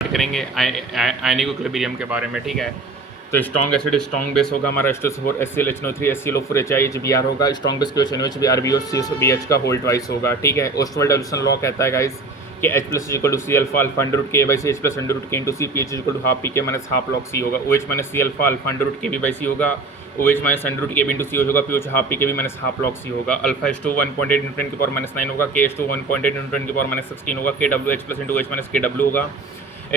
करेंगे ionic equilibrium के बारे में, ठीक है। तो स्ट्रॉन्ग एसिड स्ट्रॉन्ग बेस होगा हमारा H2SO4 HCl HCl4 HiHBr होगा। Strong base KOH NOH BrBO CSOBH का होल ट्वाइस होगा, ठीक है। ओस्टवाल्ड डाइल्यूशन लॉ कहता है गाइस कि H+ equal to C alpha alpha under root K by C H+ under root K into C pH equal to half PK minus half log C होगा। OH minus C alpha alpha under root KB by C होगा। OH minus under root KB into COH होगा। POH half PKB minus half log C होगा। Alpha H2 1.8 × 10 की power minus 9 होगा। KH2 1.8 × 10 की power minus 16 होगा। KW H+ into H minus KW होगा।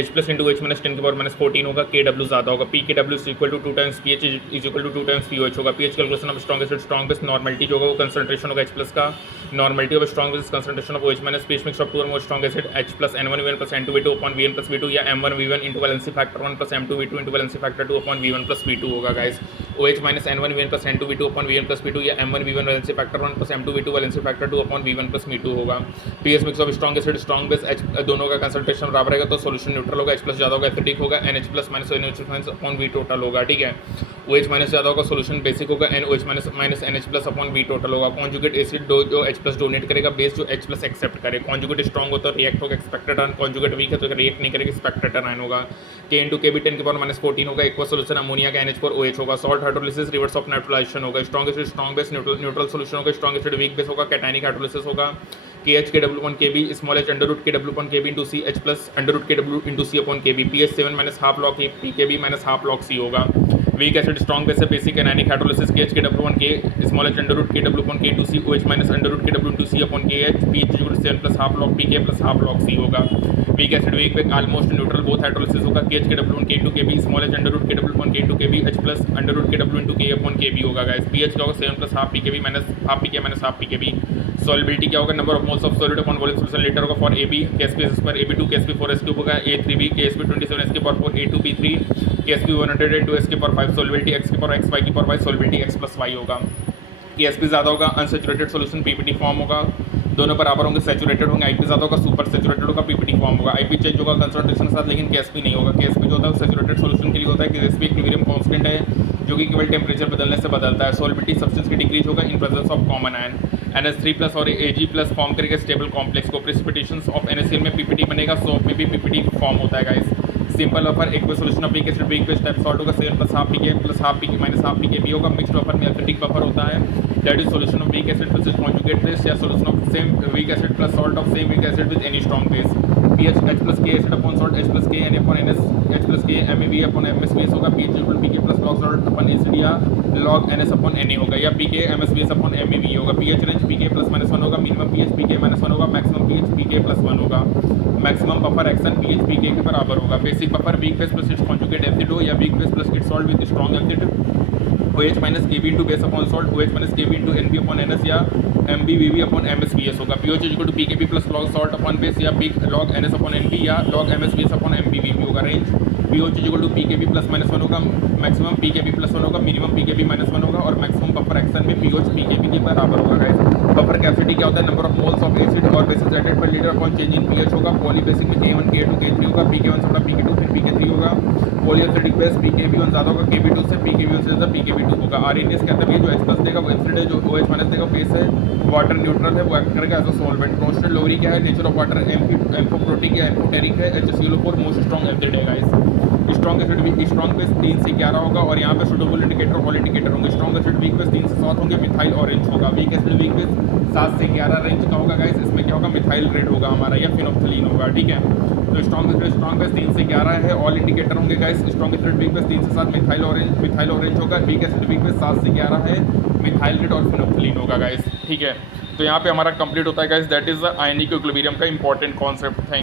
H+ into H minus 10 की power minus 14 होगा। KW ज़्यादा होगा। PKW is equal to 2 times PH is equal to 2 times POH होगा। PH calculation of strong acid strong base normality जो होगा वो concentration होगा H+ का। Normality of strong base concentration of OH minus pH mix of 2 और more strong acid H+ N1V1 + N2V2 upon Vn + V2 या M1V1 into valency factor 1 + M2V2 into valency factor 2 upon V1 + V2 होगा guys. OH minus N1V1 + N2V2 upon Vn + V2 या M1V1 valency factor 1 + M2V2 valency factor 2 upon V1 + V2 होगा। pH mix of strong acid strong base H दोनों का concentration बराबर रहेगा तो solution neutral होगा। H+ ज़्यादा होगा एसिडिक होगा। NH+ minus NH upon V total होगा, ठीक है। OH माइनस ज़्यादा होगा सॉल्यूशन बेसिक होगा। NOH minus NH+ upon V total होगा। कॉन्जुगेट एसिड जो H+ डोनेट करेगा, बेस जो H+ एक्सेप्ट करे। कॉन्जुगेट स्ट्रॉन्ग होता है रिएक्ट होगा एक्सपेक्टेड आयन। कॉन्जुगेट वीक है तो रिएक्ट नहीं करेगा एक्सपेक्टेड आयन होगा। K इंटू KB 10 की पावर माइनस 14 होगा। एक्वा सोल्यूशन अमोनिया का NH4OH होगा। Salt hydrolysis reverse of neutralization होगा। Strong acid strong base neutral solution होगा। स्ट्रॉन्ग एसिड वीक बेस होगा। कैटायनिक हाइड्रोलिसिस होगा। KH KW upon KB small h under root KW upon KB into C H+ under root KW into C upon KB pH 7 minus half log PKB minus half log C होगा। Weak acid strong base है basic anionic hydrolysis KH KW upon K small h under root KW upon K into C OH minus under root KW into C upon KH pH 7 plus half log PK plus half log C होगा। Weak acid weak base almost neutral both hydrolysis होगा। KH KW upon K into KB small h under root KW upon K into KB H+ under root KW into K upon KB होगा guys. pH क्या होगा 7 plus half PKB minus half PK minus half PKB। Solubility क्या होगा number of moles of solid upon volume solution litre होगा for AB KSP AB2 KSP4S3 होगा A3B KSP27S के power 4 A2B3 KSP 102S के power 5 solubility X के power X Y की power Y solubility X + Y होगा। KSP ज़्यादा होगा unsaturated solution PPT form होगा। दोनों बराबर होंगे सेचुरेटेड होंगे। IP ज़्यादा होगा सुपर सेचुरेटेड होगा PPT फॉर्म होगा। IP चेंज होगा कंसंट्रेशन के साथ लेकिन KSP नहीं होगा। KSP जो होता है सेचुरेटेड सॉल्यूशन के लिए होता है। KSP इक्विलिब्रियम कांस्टेंट है जो कि केवल टेम्परेचर बदलने से बदलता है। सॉल्युबिलिटी सब्सटेंस की डिक्रीज होगा in presence of common ion. NH3+ और Ag+ फॉर्म करके स्टेबल कॉम्प्लेक्स को प्रेसिपिटेशंस ऑफ NaCl में PPT बनेगा। सोप में भी PPT फॉर्म होता है गाइस। सिंपल ऑफर एक solution of week acid weak base type salt होगा 7 plus half PK minus half PK भी होगा। मिक्स्ड ऑफर में एसिडिक बफर होता है that is solution of weak acid plus conjugate base या solution of same weak acid plus salt of same weak acid with any strong base. pH H+ K acid upon salt H+ K Na upon NS H+ K MeV upon MS base होगा। pH equal PK plus log salt upon acid या log NS upon Na होगा या PK MS base upon MeV होगा। pH range PK +-1 होगा। Minimum pH PK -1 होगा। Maximum pH PK +1 होगा। Maximum buffer action pH PK के बराबर होगा। Basic buffer weak base plus its conjugate acid हो या weak base plus its salt with strong acid OH minus KB into base upon salt OH minus KB into NB upon NS या MbVV upon MsVs होगा। pH equal to PKB plus log salt upon base या log NS अपॉन NB या log MsVs upon MbVV होगा। Range pH equal to PKB +-1 होगा। Maximum PKB +1 होगा। Minimum PKB -1 होगा और मैक्सिमम बफर एक्शन में pH PKB के बराबर होगा गाइस। बफर कैपेसिटी क्या होता है number of moles of acid और बेसिस एडेड पर litre upon change in pH होगा। पॉली बेसिक में K1 K2 K3 होगा। PK1 से बड़ा PK2 फिर PK3 होगा। पॉलीएसिडिक बेस PKB1 ज़्यादा होगा। KB2 से PKB1 से ज़्यादा PKB2 होगा। RNS कहता है जो H+ देगा वो एसिड है, जो OH माइनस देगा बेस है, वाटर न्यूट्रल है, वो एक्ट करेगा एज अ सॉल्वेंट। कांस्टेंट लोरी क्या है नेचर ऑफ वाटर एम्फोप्रोटिक या एम्फोटेरिक है। HCl4 मोस्ट स्ट्रॉन्ग एसिड है guys. Strong acid week strong base 3 से 11 होगा और यहाँ पे सुटेबल इंडिकेटर ऑल इंडिकेटर होंगे। स्ट्रॉन्ग एसिड वीक बेस 3 से 7 होंगे। मिथाइल ऑरेंज होगा। वीक एसिड वीक बेस 7 से 11 रेंज का होगा गाइस। इसमें क्या होगा मिथाइल रेड होगा हमारा या फिनोप्थलीन होगा, ठीक है। तो स्ट्रॉन्ग बेस 3 से 11 है। ऑल इंडिकेटर होंगे guys. Strong acid weak base 3 से 7 मिथाइल ऑरेंज होगा। वीक एसिड वीक बेस 7 से 11 है। मिथाइल रेड और फिनोप्थलीन होगा गाइस, ठीक है। तो यहाँ पे हमारा कंप्लीट होता है guys. That is the ionic equilibrium का इंपॉर्टेंट कॉन्सेप्ट। थैंक